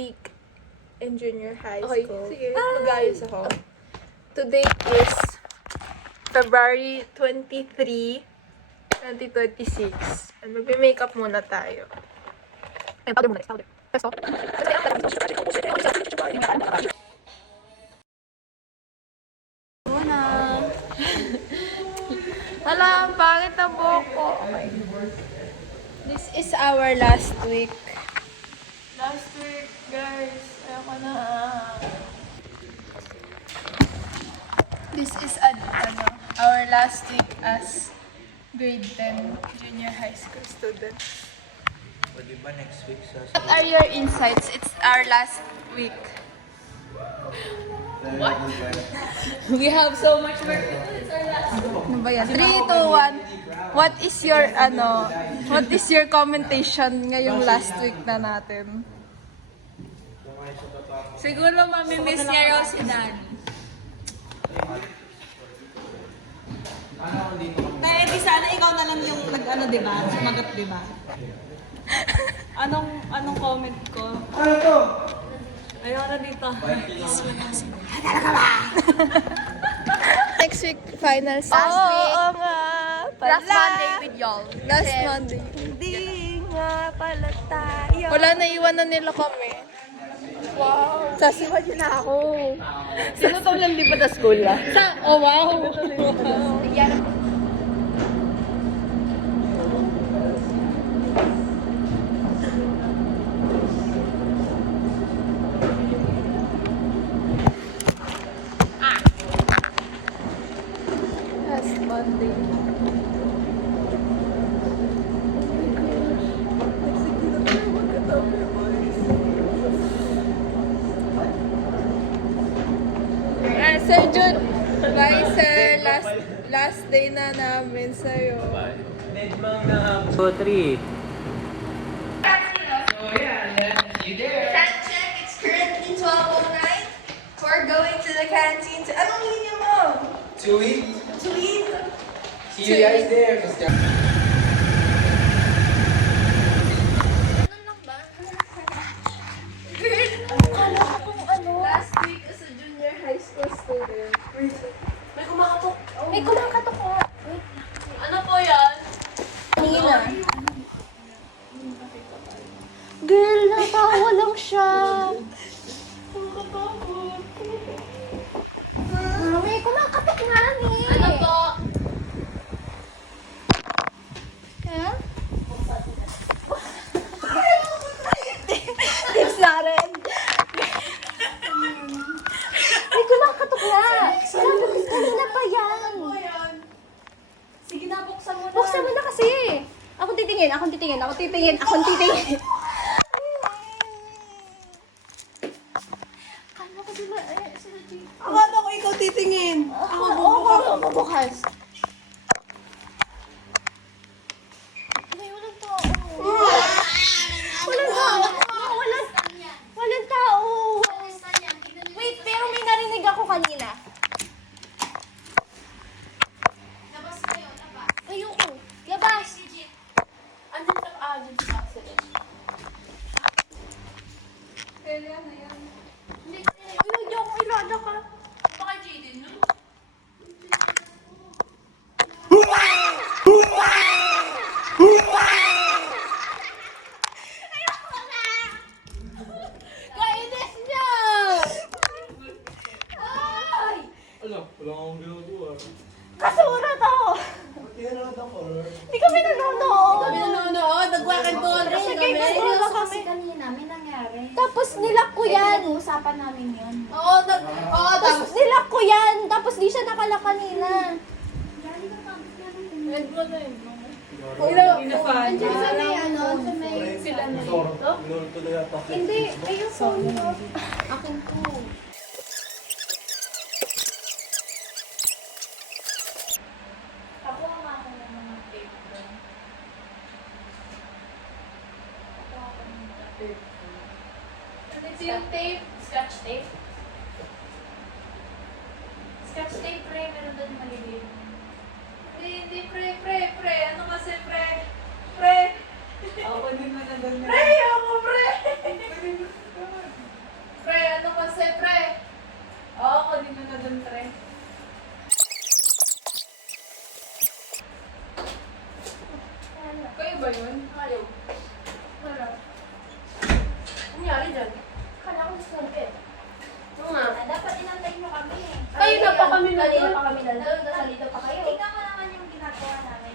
week in junior high Okay, school. sige. Mag-ayos ako. Today is February 23, 2026. And magbe-makeup muna tayo. Ay, powder muna. Powder. Pesto. Muna. Hala, ang pangit ang buhok ko. This is our last week. Last week, guys. Ayoko na. This is our last week as grade 10 junior high school students. Pwede ba next week sa... What are your insights? It's our last week. What? We have so much work to do. It's our last week. Ano ba yan? 3, 2, 1. What is your commentation ngayong last week na natin? Siguro mamimiss niya raw si Daddy. Tayo, di sana ikaw na lang yung nag-ano, di ba? Sumagot, di ba? Anong comment ko? Ano to? Ayaw na dito. Next week, finals. Last week. Oo nga. Last Monday with y'all. Last Monday. Hindi nga pala tayo. Wala, naiwan na nila kami. Wow. Sasiwan niyo na ako. Sino to lang di pa na school ah? Oh, wow. Last Monday. Sir Jude, bye sir. Last day na namin sa'yo. Nedmang na... 2, 3. Time check, it's currently 12:09. We're going to the canteen to... Anong linya mo? To eat. To eat? See you guys there. Last week as a junior high school student. May kumakatok. May kumakatok ko. Ano po yan? Nina. Girl, natawa lang siya. May kumakatok nga ni. Ano po? Kaya? Tips na rin. May kumakatok nga. Kanina pa yan. Sige na, buksan mo na. Buksan mo na kasi. Ako titingin. Kala ko sila, sila dito. Akala ko ikaw titingin. Ako bubukas. Ay, walang tao. Walang tao. Wait, pero may narinig ako kanina. Ayoko. Labas. Andun sa accident. Hindi, huwag niyo akong ilada ka. Baka Jaden, no? Kainis niya! Ay! Wala akong ginagawa. Basura to! Hindi kami nanonood. Nagwakantuan rin Sige, basura kami. Kanina, may nangyari. Tapos nilak ko yan. Pinag-uusapan namin yun. Tapos nilak ko yan. Tapos di siya nakalak kanina. Andiyan sa may ano, sa may... Hindi, ay yung phone ko. Akin po. Ako ang ako ng mga tape doon. Ano ito yung tape? Scotch tape? Scotch tape, pre. Meron doon maliliit. Hindi, pre. Ano kasi, pre? Pre! Ako din na doon. Pre, ako, pre! ba yun? Ayaw. Wala. Ano nangyari dyan? Kala ko sa bed. Oo nga. Dapat inantay nyo kami. Kayo na pa kami Kanina nandun. pa kami nandun. Nasalito pa kayo. Tingnan mo naman yung ginagawa namin.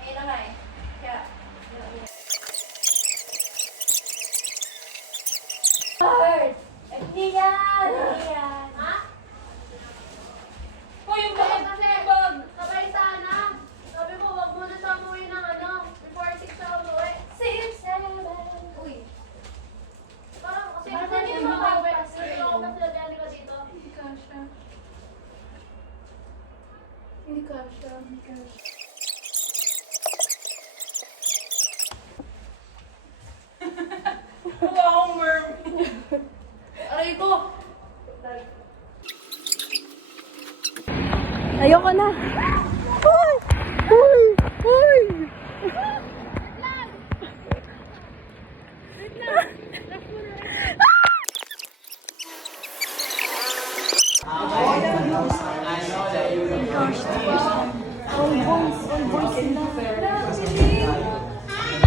Ayun na nga eh. Kaya, Lord! Hindi yan! Hindi yan! Ha? Hoy, yung Kaya bag! kasi, Yung bag! sabay sana. Sabi ko, wag muna sa umuwi ng before 6 siya umuwi. 6, 7, uy. Parang, kasi Bakit hindi yung mo mga ako bag? Hindi ako mas lalani ka dito. Hindi ka siya. Hindi ka siya. Hindi ka siya. Wala akong worm. Aray ko! Ayoko na. Uy! Uy! Uy!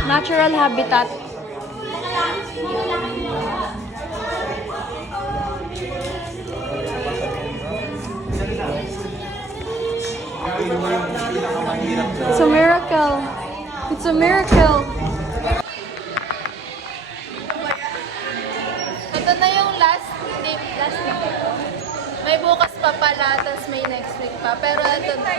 Natural habitat. It's a miracle. It's a miracle. Ito na yung last week. May bukas pa pala, tapos may next week pa. Pero ito na.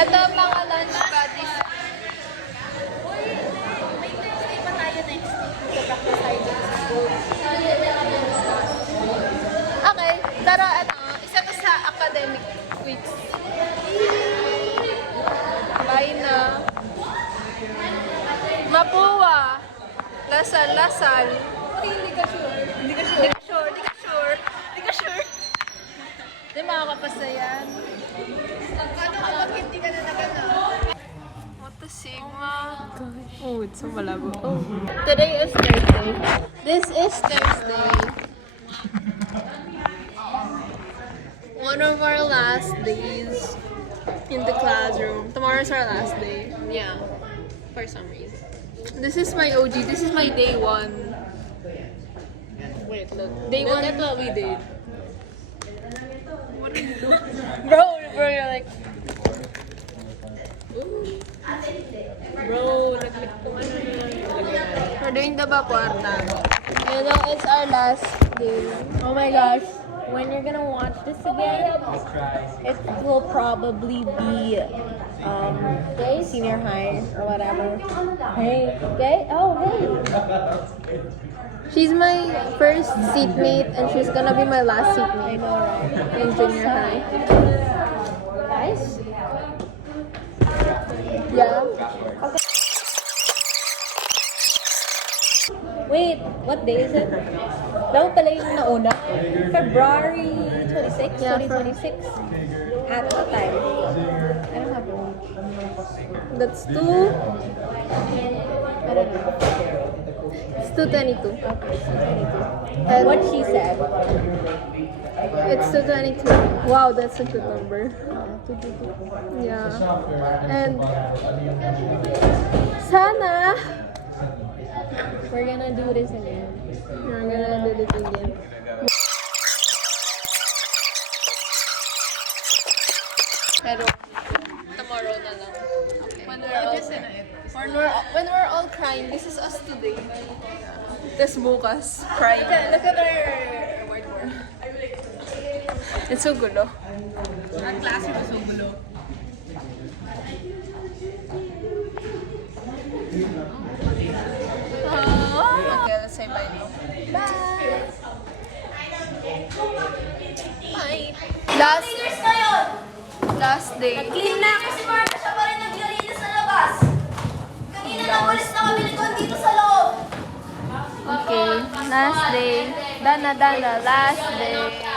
Ito ang mga lunch buddies. May Thursday pa tayo next week. Practice tayo sa school. Okay, tara isa to sa academic weeks. Bye na. Mapua. Lasal. Hindi ka sure. Hindi ka sure. Di makakapasa yan. Paano kapag hindi ka na nagana? What the Sigma? Oh, it's so malabo. Oh. Today is Thursday. This is Thursday. One of our last days in the classroom. Tomorrow's our last day. Yeah. For some reason. This is my OG. This is my day one. Wait, look. Day one. That's what we did. What are you doing? Bro, you're like... Bro, nag-click ko ano We're doing the bakwarta. You know, it's our last day. Oh my gosh. When you're gonna watch this again, it will probably be senior high or whatever. Hey, okay? Oh, hey. She's my first seatmate and she's gonna be my last seatmate. I know, right? In junior high. Guys? Yeah. Wait, what day is it? Daw pala yung nauna? February 26, Yeah, 2026. At what time? I don't have a watch. That's 2. I don't know. It's 2:22. Okay, so 22. And What she said. it's 2:22. Wow, that's a good number. Yeah. And sana We're gonna do this again. we're gonna do it again. Pero tomorrow na lang. Okay. When we're all crying, this is us today. This bukas, crying. Look at our whiteboard. It's so gulo. Ang klase mo so gulo. Okay, let's say bye now. Bye. Last day. Clean na kasi Marta siya pa rin naglilinis sa labas. Kanina nagulis na kami ni Gon dito sa loob. Okay, last day. Dana, last day.